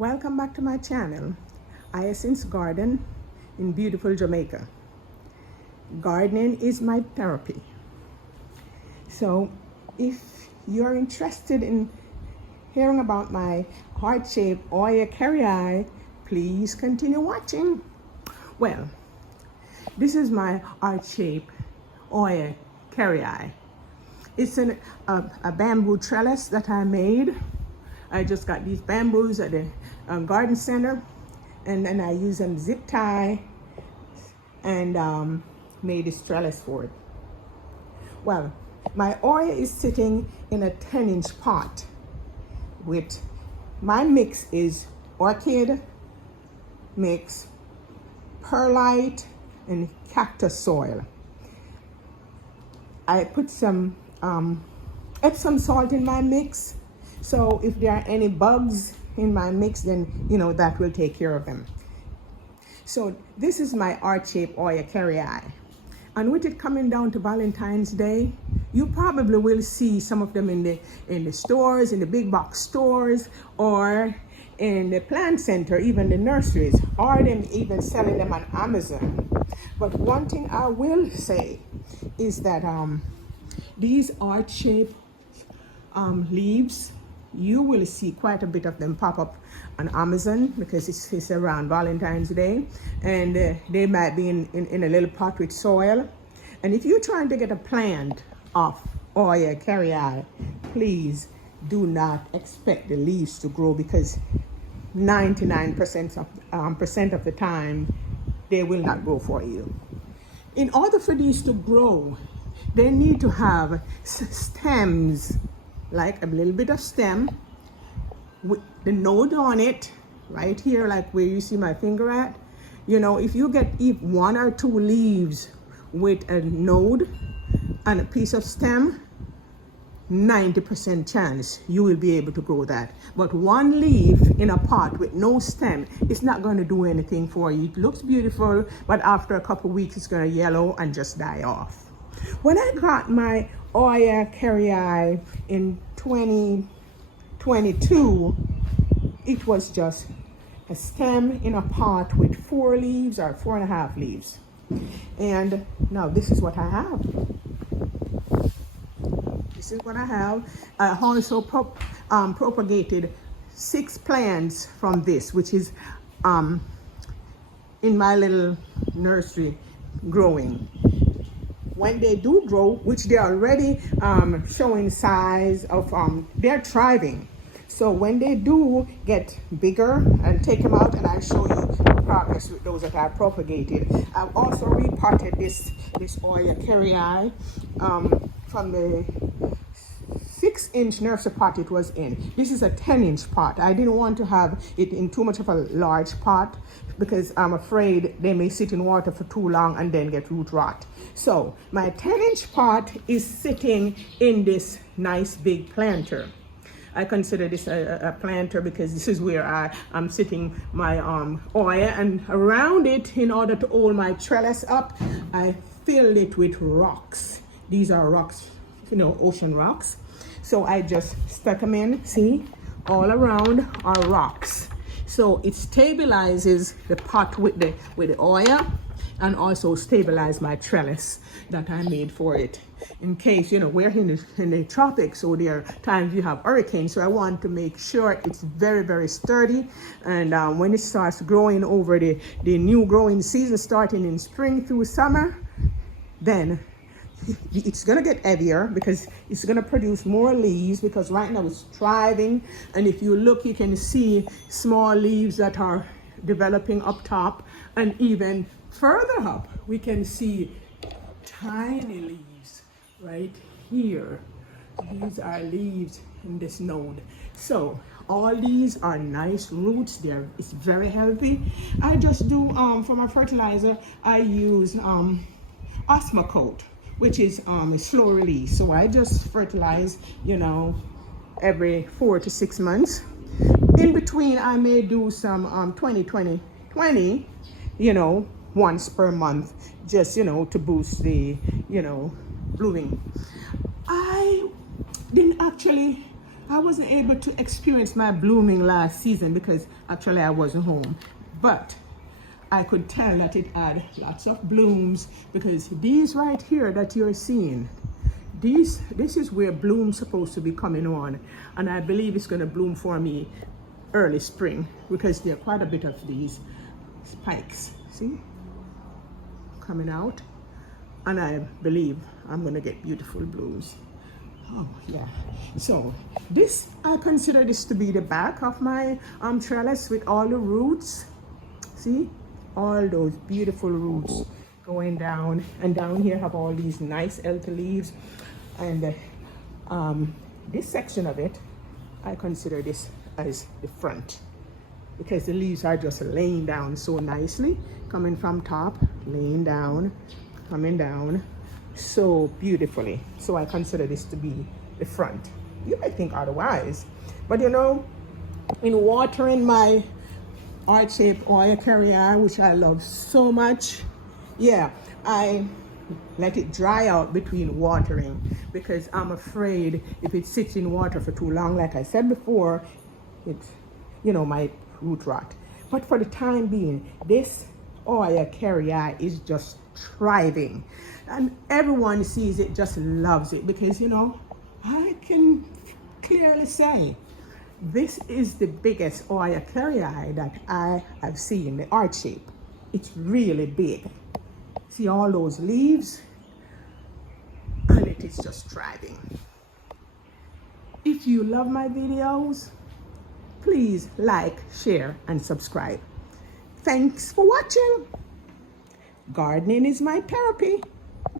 Welcome back to my channel, Hyacinth's Garden in beautiful Jamaica. Gardening is my therapy. So if you're interested in hearing about my heart-shaped Hoya Kerri, please continue watching. Well, this is my heart-shaped Hoya Kerri. It's a bamboo trellis that I made. I just got these bamboos at the garden center, and then I used them zip tie and made this trellis for it. Well, my Hoya is sitting in a 10-inch pot with my mix is orchid mix, perlite, and cactus soil. I put some Epsom salt in my mix. So if there are any bugs in my mix, then that will take care of them. So this is my heart-shaped Hoya Kerri. And with it coming down to Valentine's Day, you probably will see some of them in the stores, in the big box stores, or in the plant center, even the nurseries, or them even selling them on Amazon. But one thing I will say is that these heart-shaped leaves, you will see quite a bit of them pop up on Amazon because it's around Valentine's Day, and they might be in a little pot with soil. And if you're trying to get a plant of Hoya Kerri, please do not expect the leaves to grow, because 99% of the time they will not grow for you. In order for these to grow, they need to have stems, like a little bit of stem with the node on it, right here, like where you see my finger at. If you get one or two leaves with a node and a piece of stem, 90% chance you will be able to grow that. But one leaf in a pot with no stem, it's not going to do anything for you. It looks beautiful, but after a couple weeks it's going to yellow and just die off. When I got my Hoya Kerri in 2022, it was just a stem in a pot with 4 leaves or 4.5 leaves. And now this is what I have. This is what I have. I also propagated 6 plants from this, which is in my little nursery growing. When they do grow, which they're already showing size of, they're thriving. So when they do get bigger, I'll take them out and I'll show you the progress with those that I propagated. I've also repotted this Hoya Kerri from the 6-inch nursery pot it was in. This is a 10-inch pot. I didn't want to have it in too much of a large pot because I'm afraid they may sit in water for too long and then get root rot. So my 10-inch pot is sitting in this nice big planter. I consider this a planter because this is where I'm sitting my Hoya, and around it, in order to hold my trellis up, I filled it with rocks. These are rocks, ocean rocks. So I just stuck them in, see, all around are rocks. So it stabilizes the pot with the Hoya, and also stabilize my trellis that I made for it. In case, we're in the tropics, so there are times you have hurricanes, so I want to make sure it's very, very sturdy. And when it starts growing over the new growing season, starting in spring through summer, then it's gonna get heavier because it's gonna produce more leaves, because right now it's thriving. And if you look, you can see small leaves that are developing up top, and even further up we can see tiny leaves right here. These are leaves in this node. So all these are nice roots. It's very healthy. I just do for my fertilizer, I use Osmocote, which is a slow release. So I just fertilize, every 4 to 6 months. In between, I may do some 20-20-20, once per month, just, to boost the, blooming. I didn't actually I wasn't able to experience my blooming last season because actually I wasn't home. But I could tell that it had lots of blooms because these right here that you're seeing, this is where bloom's supposed to be coming on, and I believe it's going to bloom for me early spring because there are quite a bit of these spikes, see, coming out, and I believe I'm going to get beautiful blooms. Oh yeah. So this, I consider this to be the back of my trellis with all the roots. See, all those beautiful roots going down, and down here have all these nice healthy leaves. And this section of it, I consider this as the front because the leaves are just laying down so nicely, coming from top, laying down, coming down so beautifully. So I consider this to be the front. You might think otherwise, but you know, in watering my heart-shaped Hoya Kerri, which I love so much, yeah, I let it dry out between watering because I'm afraid if it sits in water for too long, like I said before, it, you know, might root rot. But for the time being, this Hoya Kerri is just thriving, and everyone sees it, just loves it, because you know, I can clearly say this is the biggest Hoya Kerri that I have seen, the heart shape. It's really big. See all those leaves, and it is just thriving. If you love my videos, please like, share, and subscribe. Thanks for watching. Gardening is my therapy.